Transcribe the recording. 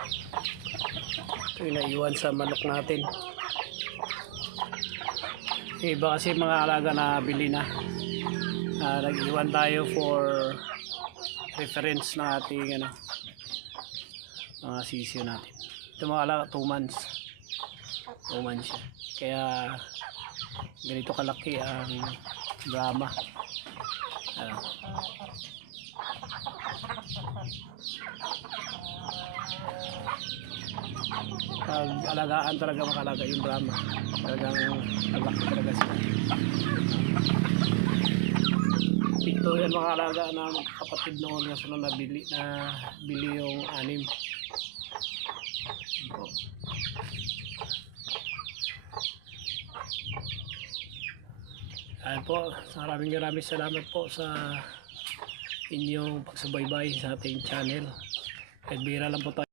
Ito yung naiwan sa manok natin. Iba kasi mga alaga na bili na. Nag-iwan tayo for reference ng ating mga sisyo natin. Ito mga alaga 2 months. 2 months siya. Kaya ganito kalaki ang Brahma. Pag alagaan talaga makalaga yung Brahma, talagang malaki talaga sila. Ito yan mga alaga na kapatid noon na sila nabili yung 6. Ayan po, maraming salamat po sa inyong pagsubaybay sa ating channel. At bira lang po tayo.